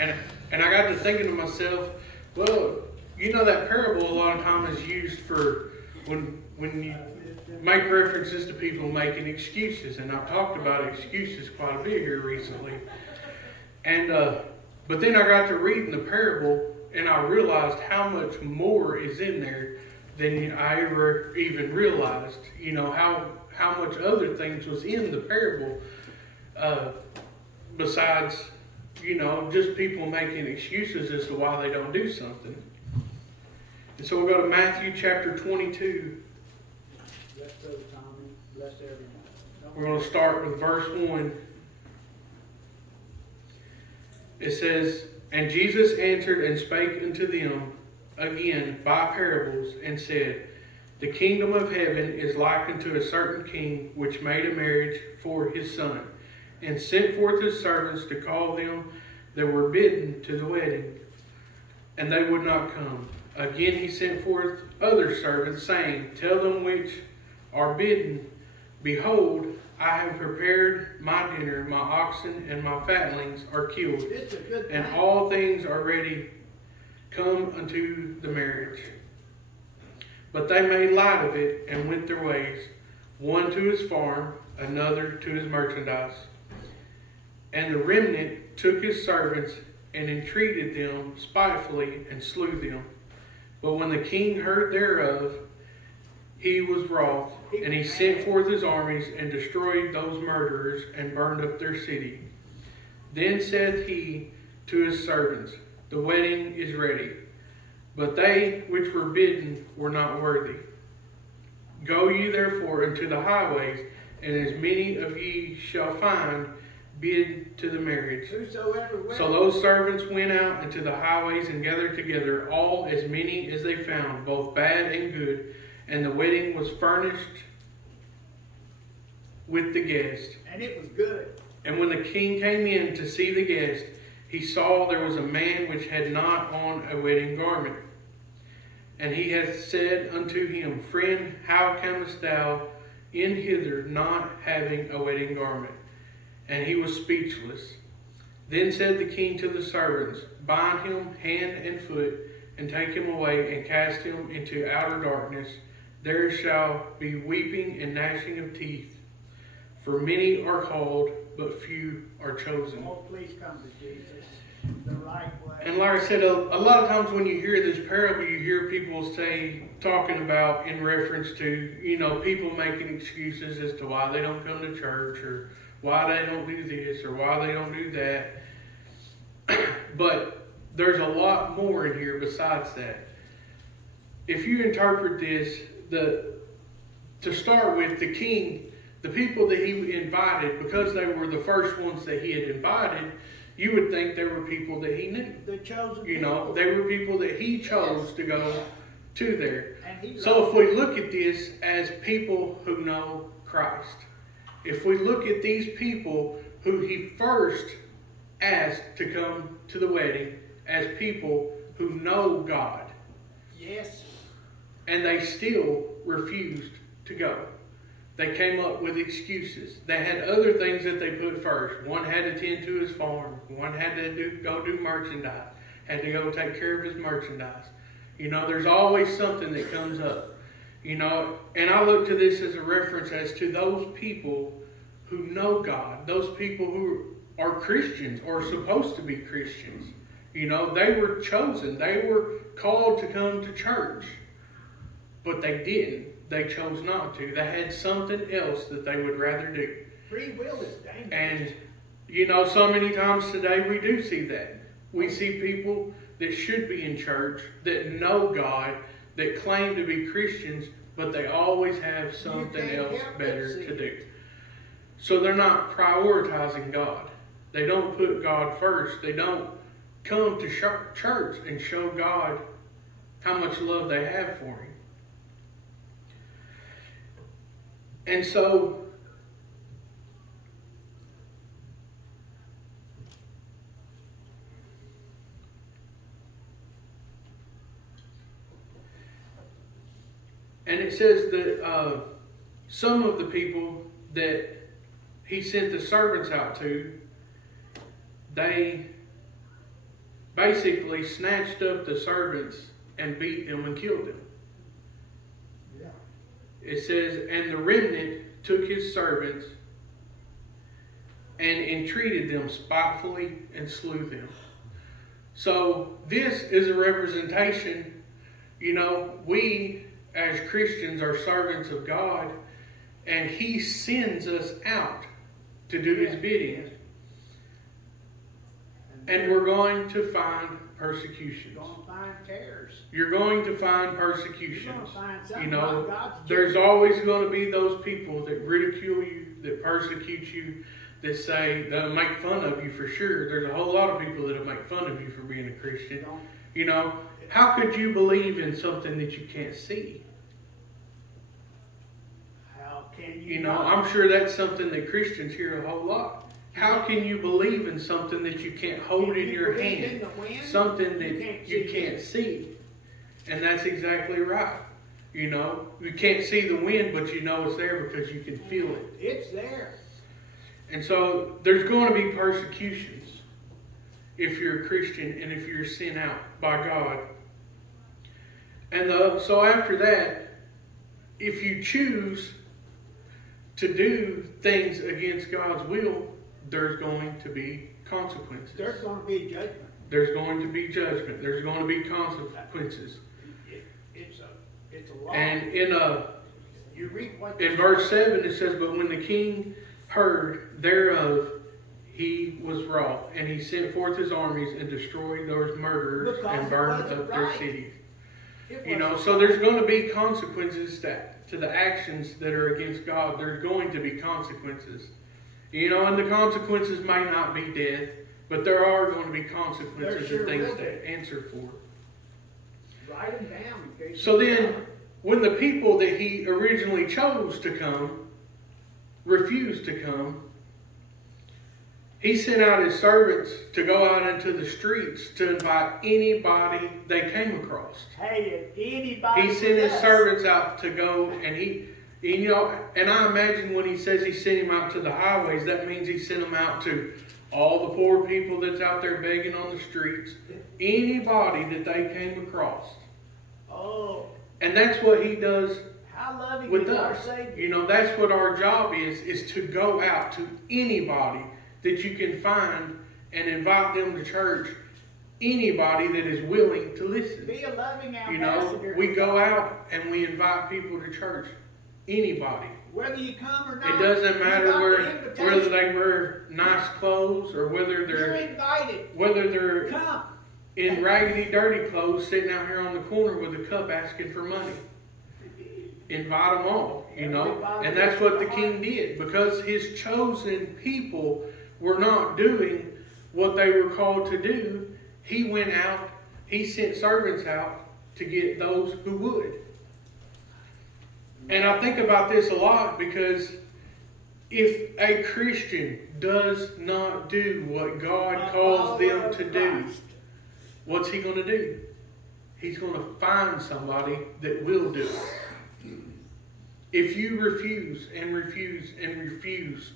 And I got to thinking to myself, well, you know that parable a lot of times is used for when you make references to people making excuses. And I've talked about excuses quite a bit here recently. And but then I got to reading the parable, and I realized how much more is in there than I ever even realized. You know, how much other things was in the parable besides, you know, just people making excuses as to why they don't do something. And so we'll go to Matthew chapter 22. Bless Brother Tommy. Bless everyone. We're going to start with verse 1. It says, "And Jesus answered and spake unto them again by parables, and said, The kingdom of heaven is like unto a certain king, which made a marriage for his son, and sent forth his servants to call them that were bidden to the wedding. And they would not come. Again he sent forth other servants, saying, Tell them which are bidden, Behold, I have prepared my dinner, my oxen and my fatlings are killed, and all things are ready. Come unto the marriage. But they made light of it, and went their ways, one to his farm, another to his merchandise. And the remnant took his servants, and entreated them spitefully, and slew them. But when the king heard thereof, he was wroth, and he sent forth his armies, and destroyed those murderers, and burned up their city. Then saith he to his servants, The wedding is ready, but they which were bidden were not worthy. Go ye therefore into the highways, and as many of ye shall find, bid to the marriage. So those servants went out into the highways, and gathered together all as many as they found, both bad and good. And the wedding was furnished with the guest. And it was good. And when the king came in to see the guest, he saw there was a man which had not on a wedding garment. And he hath said unto him, Friend, how camest thou in hither not having a wedding garment? And he was speechless. Then said the king to the servants, Bind him hand and foot, and take him away, and cast him into outer darkness. There shall be weeping and gnashing of teeth. For many are called, but few are chosen. Oh, please come to Jesus the right way. And like I said, a lot of times when you hear this parable, you hear people talking about in reference to, you know, people making excuses as to why they don't come to church, or why they don't do this, or why they don't do that. But there's a lot more in here besides that. If you interpret this, to start with, the king, the people that he invited, because they were the first ones that he had invited, you would think they were people that he knew. The chosen You know, they were people that he chose to go to there. And So if we look at this as people who know Christ, if we look at these people who he first asked to come to the wedding as people who know God. Yes. And they still refused to go. They came up with excuses. They had other things that they put first. One had to tend to his farm. One had to go do merchandise. Had to go take care of his merchandise. You know, there's always something that comes up. You know, and I look to this as a reference as to those people who know God. Those people who are Christians or supposed to be Christians. You know, they were chosen. They were called to come to church. But they didn't. They chose not to. They had something else that they would rather do. Free will is dangerous. And, you know, so many times today we do see that. We see people that should be in church, that know God, that claim to be Christians, but they always have something else better to do. So they're not prioritizing God. They don't put God first. They don't come to church and show God how much love they have for Him. And so, and it says that some of the people that he sent the servants out to, they basically snatched up the servants and beat them and killed them. Yeah. It says, and the remnant took his servants and entreated them spitefully and slew them. So this is a representation, we as Christians are servants of God, and He sends us out to do His bidding. And we're going to find persecutions. You're going to find tears. You're going to find persecutions. You're going to find something God's there's always going to be those people that ridicule you, that persecute you, that say, they'll make fun of you for sure. There's a whole lot of people that'll make fun of you for being a Christian. How could you believe in something that you can't see? How can you I'm sure that's something that Christians hear a whole lot. How can you believe in something that you can't hold in your hand? Something that you can't see. And that's exactly right. You can't see the wind, but you know it's there because you can feel it. It's there. And so there's going to be persecutions if you're a Christian and if you're sent out by God. And so after that, if you choose to do things against God's will, there's going to be consequences. There's going to be judgment. There's going to be judgment. There's going to be consequences. It's a law. And in in verse 7 it says, but when the king heard thereof, he was wroth, and he sent forth his armies and destroyed those murderers and burned up their cities. So there's going to be consequences to the actions that are against God. There's going to be consequences. And the consequences may not be death, but there are going to be consequences and things to answer for. Write them down in case. So then, when the people that he originally chose to come refused to come, he sent out his servants to go out into the streets to invite anybody they came across. Hey, if anybody. He sent his servants out to go, and and I imagine when he says he sent him out to the highways, that means he sent them out to all the poor people that's out there begging on the streets. Anybody that they came across. Oh. And that's what he does with us. That's what our job is to go out to anybody that you can find and invite them to church. Anybody that is willing to listen. Be a loving ambassador. We go out and we invite people to church. Anybody. Whether you come or not. It doesn't matter whether they wear nice clothes or whether you're invited. Whether they're come. In raggedy, dirty clothes, sitting out here on the corner with a cup asking for money. Invite them all, And that's what the king did. Because his chosen people were not doing what they were called to do, he went out, he sent servants out to get those who would. And I think about this a lot because if a Christian does not do what God calls them to do, what's he going to do? He's going to find somebody that will do it. If you refuse and refuse and refuse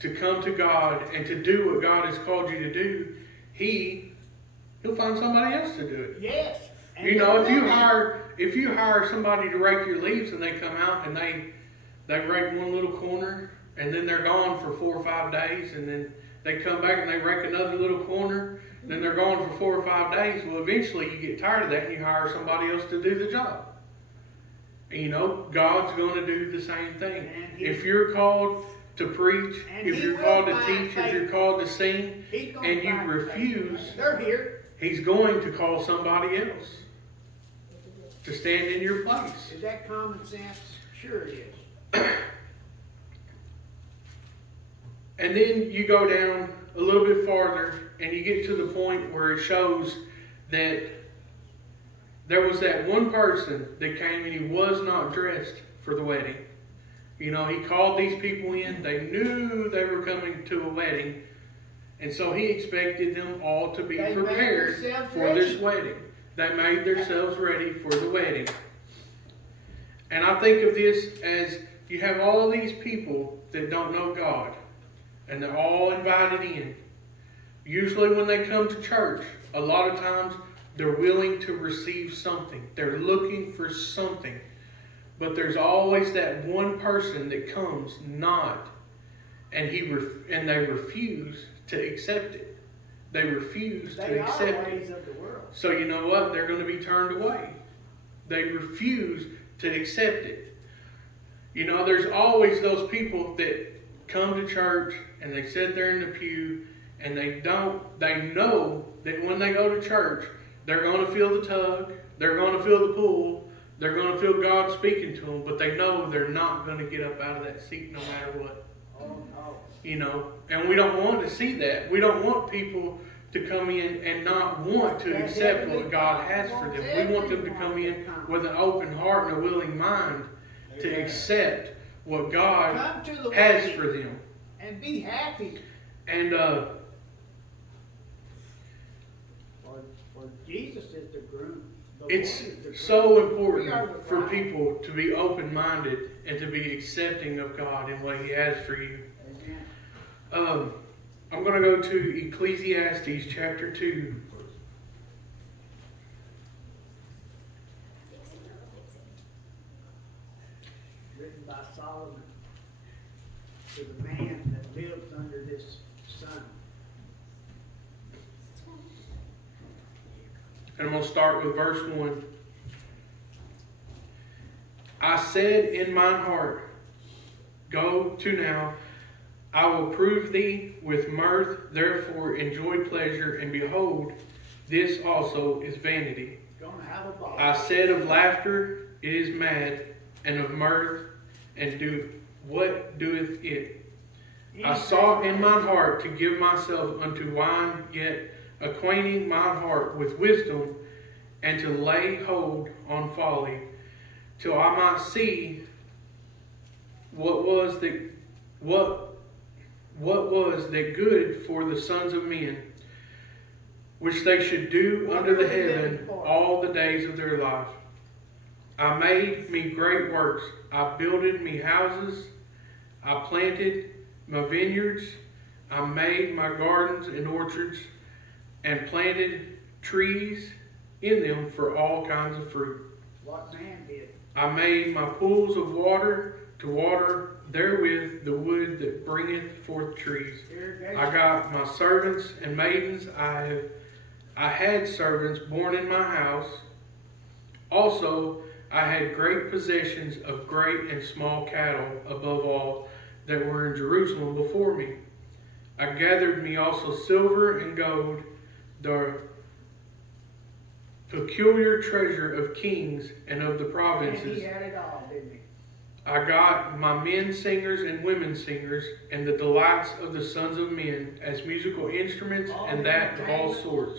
to come to God and to do what God has called you to do, He'll find somebody else to do it. Yes. If you hire somebody to rake your leaves and they come out and they rake one little corner and then they're gone for 4 or 5 days and then they come back and they rake another little corner, then they're gone for 4 or 5 days. Well, eventually you get tired of that and you hire somebody else to do the job. And God's going to do the same thing. If you're called to preach, if you're called to teach, if you're called to sing, and you refuse, He's going to call somebody else to stand in your place. Is that common sense? Sure it is. And then you go down a little bit farther and you get to the point where it shows that there was that one person that came and he was not dressed for the wedding. He called these people in. They knew they were coming to a wedding. And so he expected them all to be prepared for this wedding. They made themselves ready for the wedding. And I think of this as you have all these people that don't know God. And they're all invited in. Usually when they come to church, a lot of times they're willing to receive something. They're looking for something. But there's always that one person that comes not, and they refuse to accept it. They refuse to accept it. Of the world. So you know what? They're going to be turned away. They refuse to accept it. You know, there's always those people that come to church and they sit there in the pew and they know that when they go to church, they're going to feel the tug, they're going to feel the pull, they're going to feel God speaking to them, but they know they're not going to get up out of that seat no matter what. Oh, no. You know, and we don't want to see that. We don't want people to come in and not want to accept what God has for them. We want them to come in with an open heart and a willing mind to accept what God has for them. And be happy. And for Jesus is the groom. it's so important for people to be open-minded and to be accepting of God and what He has for you. I'm going to go to Ecclesiastes chapter 2. Written by Solomon to the man that lives under this sun. And I'm going to start with verse 1. I said in mine heart, go to now, I will prove thee with mirth, therefore enjoy pleasure, and behold, this also is vanity. Gonna have a ball. I said of laughter, it is mad, and of mirth, and what doeth it? I sought in mine heart to give myself unto wine, yet acquainting my heart with wisdom, and to lay hold on folly, till I might see what was that good for the sons of men, which they should do under the heaven all the days of their life. I made me great works. I builded me houses. I planted my vineyards. I made my gardens and orchards, and planted trees in them for all kinds of fruit. What man did? I made my pools of water to water therewith the wood that bringeth forth trees. I got my servants and maidens. I had servants born in my house. Also, I had great possessions of great and small cattle, above all, that were in Jerusalem before me. I gathered me also silver and gold, the peculiar treasure of kings and of the provinces. And he had it all, didn't he? I got my men singers and women singers, and the delights of the sons of men, as musical instruments, and that of all sorts.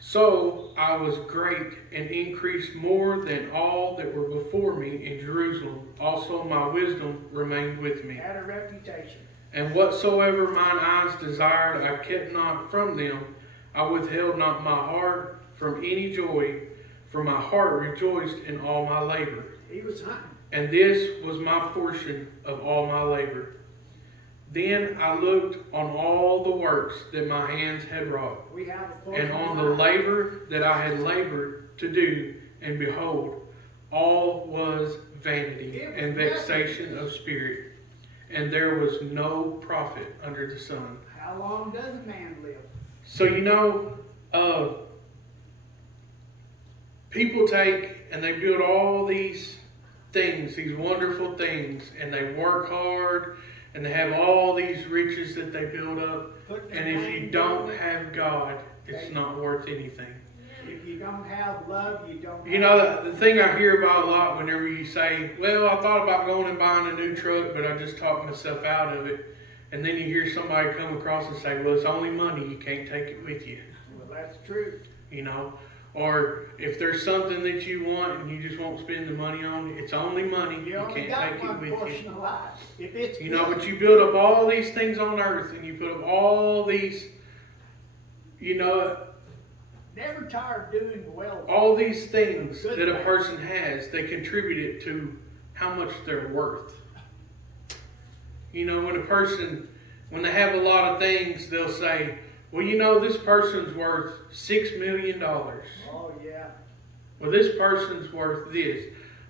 So I was great, and increased more than all that were before me in Jerusalem. Also my wisdom remained with me. Had a reputation. And whatsoever mine eyes desired, I kept not from them. I withheld not my heart from any joy, for my heart rejoiced in all my labor. He was hunting. And this was my portion of all my labor. Then I looked on all the works that my hands had wrought, We have a portion and on of the life. labor that I had labored to do, and behold, all was vanity and vexation of spirit, and there was no profit under the sun. How long does a man live? So you know, people take and they build all these things, these wonderful things, and they work hard, and they have all these riches that they build up. And if you don't have God, it's not worth anything. If you don't have love, you don't have... You know, the thing I hear about a lot whenever you say, well, I thought about going and buying a new truck, but I just talked myself out of it. And then you hear somebody come across and say, well, it's only money. You can't take it with you. Well, that's true. You know, or if there's something that you want and you just won't spend the money on it, it's only money. You only can't got take it one with portion you. of life. If it's You know, but you build up all these things on earth, and you put up all these, you know, never tired of doing well. all these things that a person has, they contribute it to how much they're worth. You know, when they have a lot of things, they'll say, Well, you know, this person's worth $6 million. Oh, yeah. Well, this person's worth this.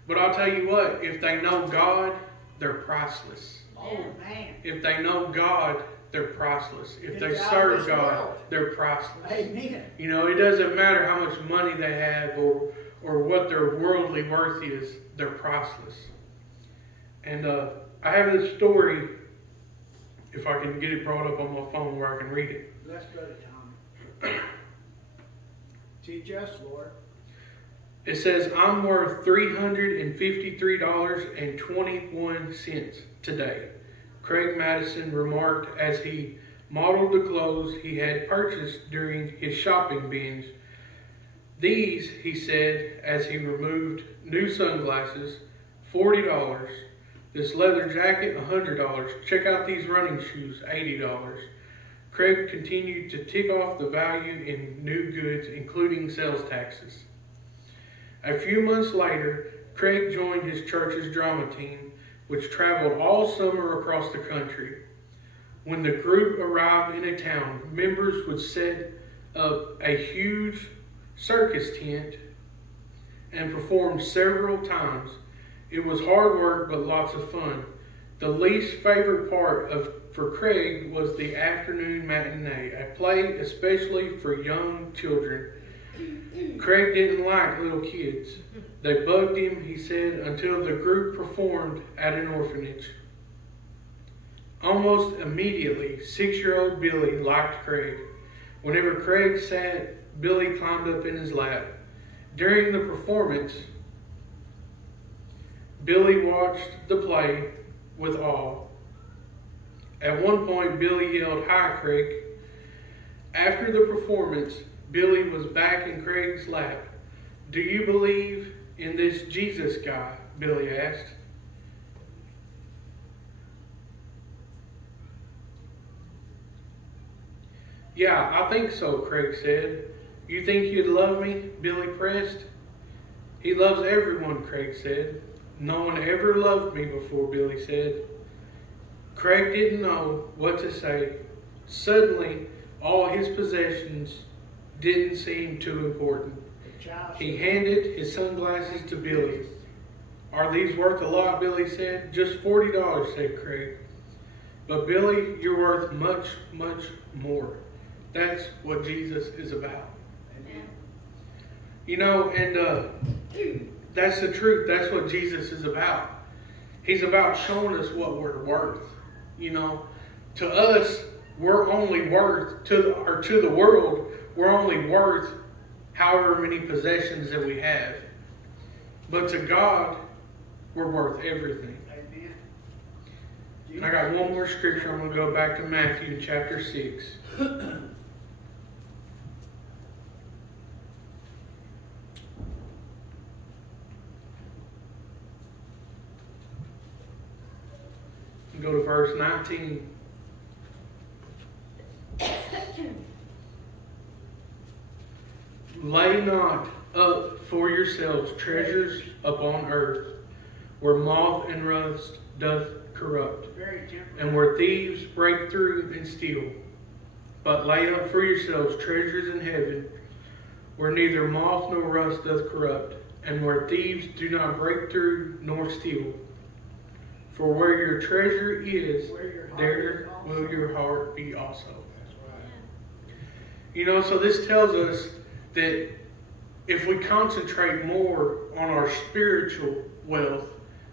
But I'll tell you what, if they know God, they're priceless. Oh, man. If they know God, they're priceless. If they It's out of serve this God, world. they're priceless. Amen. You know, it doesn't matter how much money they have or what their worldly worth is, they're priceless. And I have this story, if I can get it brought up on my phone where I can read it. Let's go to Tommy. Teach us, Lord. It says, I'm worth $353.21 today, Craig Madison remarked as he modeled the clothes he had purchased during his shopping binge. These, he said as he removed new sunglasses, $40. This leather jacket, $100. Check out these running shoes, $80. Craig continued to tick off the value in new goods, including sales taxes. A few months later, Craig joined his church's drama team, which traveled all summer across the country. When the group arrived in a town, members would set up a huge circus tent and perform several times. It was hard work, but lots of fun. The least favorite part for Craig was the afternoon matinee, a play especially for young children. Craig didn't like little kids. They bugged him, he said, until the group performed at an orphanage. Almost immediately, 6-year-old Billy liked Craig. Whenever Craig sat, Billy climbed up in his lap. During the performance, Billy watched the play with awe. At one point, Billy yelled, "Hi, Craig." After the performance, Billy was back in Craig's lap. "Do you believe in this Jesus guy?" Billy asked. "Yeah, I think so," Craig said. "You think you'd love me?" Billy pressed. "He loves everyone," Craig said. "No one ever loved me before," Billy said. Craig didn't know what to say. Suddenly, all his possessions didn't seem too important. He handed his sunglasses to Billy. "Are these worth a lot?" Billy said. "Just $40, said Craig. "But Billy, you're worth much, much more." That's what Jesus is about. Amen. You know, and that's the truth. That's what Jesus is about. He's about showing us what we're worth. You know, to us, we're only worth, to the world, we're only worth however many possessions that we have. But to God, we're worth everything. Amen. I got one more scripture. I'm going to go back to Matthew chapter 6. Go to verse 19. Lay not up for yourselves treasures upon earth, where moth and rust doth corrupt, and where thieves break through and steal. But lay up for yourselves treasures in heaven, where neither moth nor rust doth corrupt, and where thieves do not break through nor steal. For where your treasure is, there will your heart be also. You know, so this tells us that if we concentrate more on our spiritual wealth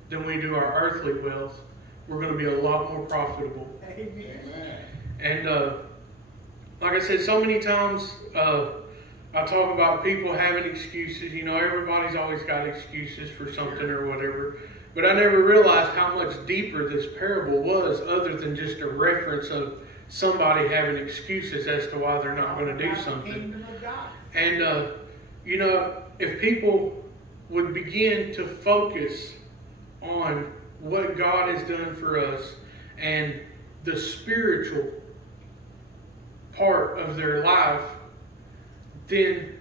than we do our earthly wealth, we're going to be a lot more profitable. Amen. And like I said, so many times I talk about people having excuses. You know, everybody's always got excuses for something or whatever. But I never realized how much deeper this parable was, other than just a reference of somebody having excuses as to why they're not going to do something. And, you know, if people would begin to focus on what God has done for us and the spiritual part of their life, then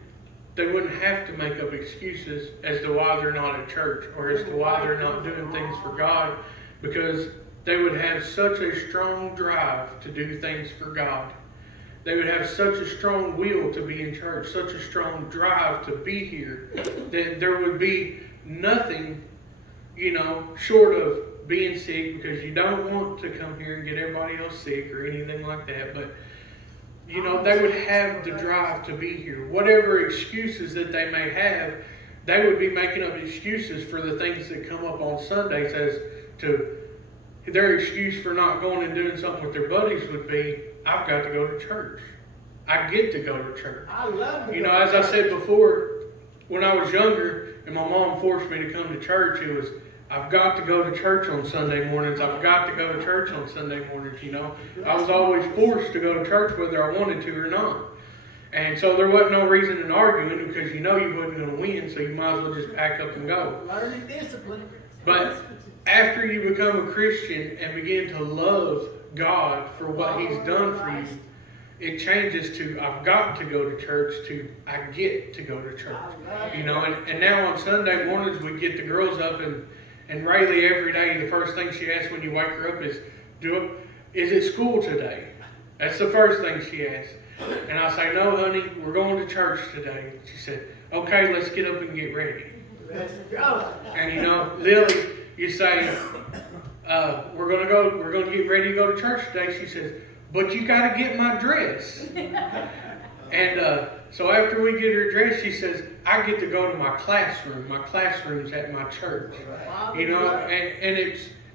they wouldn't have to make up excuses as to why they're not at church or as to why they're not doing things for God, because they would have such a strong drive to do things for God they would have such a strong will to be in church, such a strong drive to be here, that there would be nothing, short of being sick, because you don't want to come here and get everybody else sick or anything like that. But, they would have the drive to be here. Whatever excuses that they may have, they would be making up excuses for the things that come up on Sundays as to their excuse for not going and doing something with their buddies would be, I've got to go to church. I get to go to church. I love it. As I said before, when I was younger and my mom forced me to come to church, it was, I've got to go to church on Sunday mornings. I've got to go to church on Sunday mornings, I was always forced to go to church whether I wanted to or not. And so there wasn't no reason in arguing, because you wasn't going to win, so you might as well just pack up and go. Learning discipline. But after you become a Christian and begin to love God for what He's done for you, it changes to, I've got to go to church, to I get to go to church. And now on Sunday mornings we get the girls up, and Rayleigh every day, the first thing she asks when you wake her up is, is it school today? That's the first thing she asks. And I say, no, honey, we're going to church today. She said, okay, let's get up and get ready. Let's go. And Lily, you say, we're going to get ready to go to church today. She says, but you got to get my dress. And so after we get her dress, she says, I get to go to my classroom. My classroom's at my church. And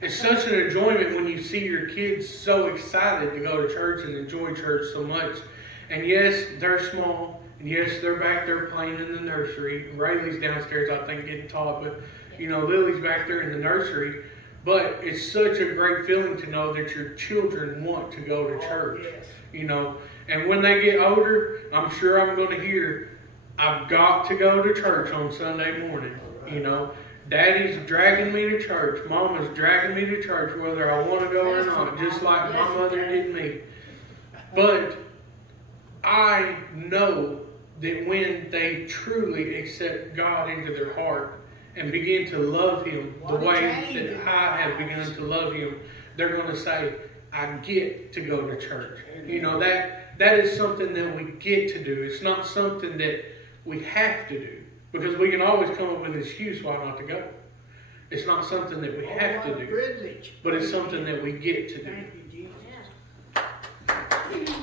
it's such an enjoyment when you see your kids so excited to go to church and enjoy church so much. And yes, they're small. And yes, they're back there playing in the nursery. Rayleigh's downstairs, I think, getting taught. But, Lily's back there in the nursery. But it's such a great feeling to know that your children want to go to church. And when they get older, I'm sure I'm going to hear, I've got to go to church on Sunday morning. Daddy's dragging me to church. Mama's dragging me to church whether I want to go or not, just like my mother did me. But I know that when they truly accept God into their heart and begin to love Him the way that I have begun to love Him, they're going to say, I get to go to church. That is something that we get to do. It's not something that we have to do, because we can always come up with an excuse why not to go. It's not something that we have to do, but it's something that we get to do. Thank you, Jesus.